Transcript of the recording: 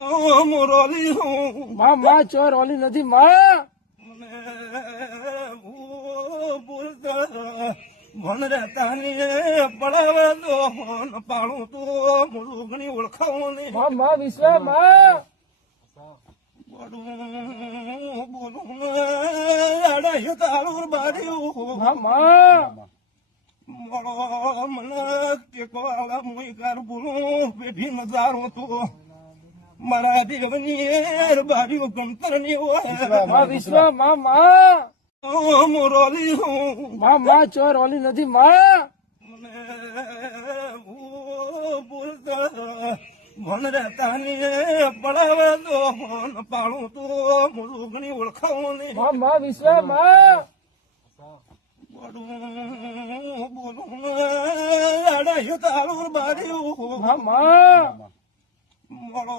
મોરોલી હું માં ચોર ઓલી નથી માં. બોલતા મન રહેતા ને પડાવે તો મન પાડું તો મુલુગણી ઓળખાવું ને માં વિશ્વા માં. બોલું અડાયું તારું બાર્યું માં મળો મને ટેકવાળા મુઈ કર બોલું પેઢી નજારો તો મારા દેવની બાર્યું ગમતર ની માં વિશ્વા માં મોરોલી હું માં ચોર ઓલી નથી માં. બોલતા મન રહેતા ને પડાવે તો મન પાડું તો મુલુગણી ઓળખાવું ને માં વિશ્વા માં. બોલું અડાયું તારું બાર્યું માં મળો